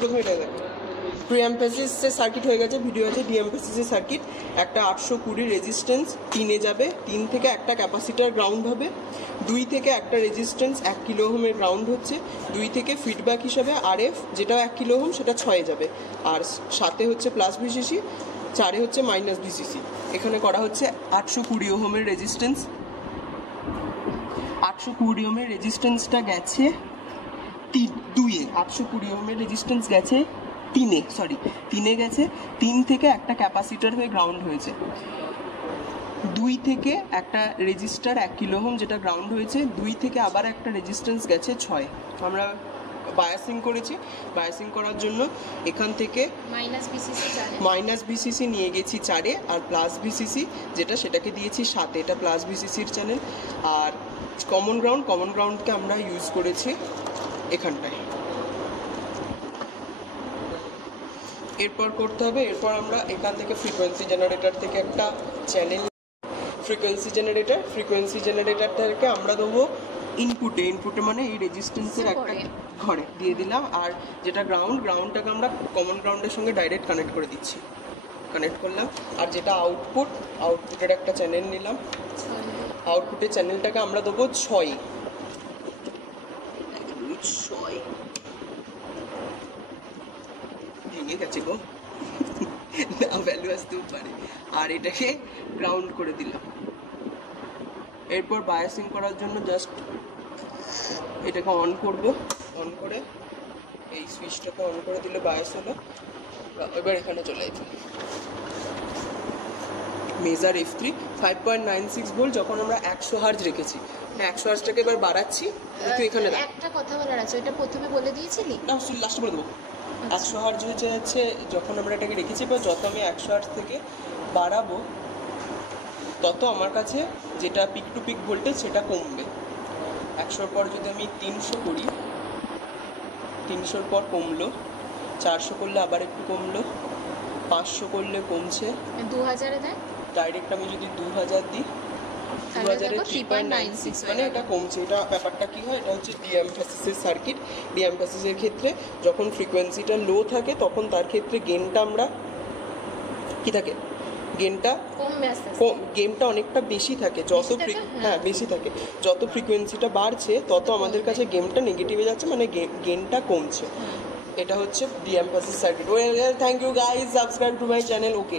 প্রথমে এটা দেখ, প্রিএমফেসিসের সার্কিট হয়ে গেছে, ভিডিও আছে ডিএমফেসিসের সার্কিট। একটা 820 রেজিস্ট্যান্স 3-এ যাবে, 3 থেকে একটা ক্যাপাসিটার গ্রাউন্ড হবে, 2 থেকে একটা রেজিস্ট্যান্স 1 কিলো ওহমের গ্রাউন্ড হচ্ছে, 2 থেকে ফিডব্যাক হিসাবে আরএফ যেটা 1 কিলো ওহম সেটা 6-এ যাবে, আর 7-এ হচ্ছে প্লাস ভিসিসি, 4-এ হচ্ছে মাইনাস ভিসিসি। এখানে করা হচ্ছে 820 ওহমের রেজিস্ট্যান্স। 820 ওহমের রেজিস্ট্যান্সটা গেছে 2-এ, 820 ওহমের রেজিস্ট্যান্স গেছে 3-এ গেছে, 3 থেকে একটা ক্যাপাসিটার হয়ে গ্রাউন্ড হয়েছে, 2 থেকে একটা রেজিস্টার 1 কিলো ওহম যেটা গ্রাউন্ড হয়েছে, 2 থেকে আবার একটা রেজিস্ট্যান্স গেছে 6। আমরা বায়াসিং করেছি, বায়াসিং করার জন্য এখান থেকে মাইনাস ভিসিসি নিয়ে গেছি 4-এ, আর প্লাস ভিসিসি যেটা সেটাকে দিয়েছি 7-এ, এটা প্লাস ভিসিসির চ্যানেল। আর কমন গ্রাউন্ডকে আমরা ইউজ করেছি এখানটায়। এরপর করতে হবে, এরপর আমরা এখান থেকে ফ্রিকোয়েন্সি জেনারেটর থেকে একটা চ্যানেল, ফ্রিকোয়েন্সি জেনারেটর থেকে আমরা দেবো ইনপুটে মানে এই রেজিস্ট্যান্সের একটা ঘরে দিয়ে দিলাম, আর যেটা গ্রাউন্ডটাকে আমরা কমন গ্রাউন্ডের সঙ্গে ডাইরেক্ট কানেক্ট করে দিচ্ছি, কানেক্ট করলাম। আর যেটা আউটপুটের একটা চ্যানেল নিলাম, আউটপুটের চ্যানেলটাকে আমরা দেবো 6। ভেঙে গেছে গো, না ভ্যালু আসতেও পারে। আর এটাকে গ্রাউন্ড করে দিলাম। এরপর বায়াসিং করার জন্য জাস্ট এটাকে অন করব, অন করে এই সুইচটাকে অন করে দিলে বায়াস হলো। এবার এখানে চলে যেতে মেজার F3 5.96 ভোল্ট, যখন আমরা 100 হার্জ রেখেছি, 100 হার্জটাকে এবার বাড়াচ্ছি। তুই এখানে একটা কথা বলার আছে, এটা প্রথমে বলে দিয়েছিলি না, লাস্টে বলে দেবো। 100 হার্জ হচ্ছে যখন আমরা এটাকে রেখেছি, বা যত আমি 100 হার্জ থেকে বাড়াবো তত আমার কাছে যেটা পিক টু পিক ভোল্টেজ সেটা কমবে। 100-র পর যদি আমি 300 করি, 300-র পর কমলো, 400 করলে আবার একটু কমলো, 500 করলে কমছে, 2000-এ দেয় ডাইরেক্ট আমি যদি 2000 দিই, 2000-এ 3.96 মানে এটা কমছে। এটা ব্যাপারটা কী হয়, এটা হচ্ছে ডিএমফেসিসের সার্কিট। ডিএমফেসিসের ক্ষেত্রে যখন ফ্রিকোয়েন্সিটা লো থাকে তখন তার ক্ষেত্রে গেনটা আমরা কী থাকে, গেমটা অনেকটা বেশি থাকে, বেশি থাকে। যত ফ্রিকোয়েন্সিটা বাড়ছে তত আমাদের কাছে গেমটা নেগেটিভে যাচ্ছে, মানে গেনটা কমছে। এটা হচ্ছে ডিএমফেসিস circuit. Well, thank you guys, subscribe to my channel. Okay.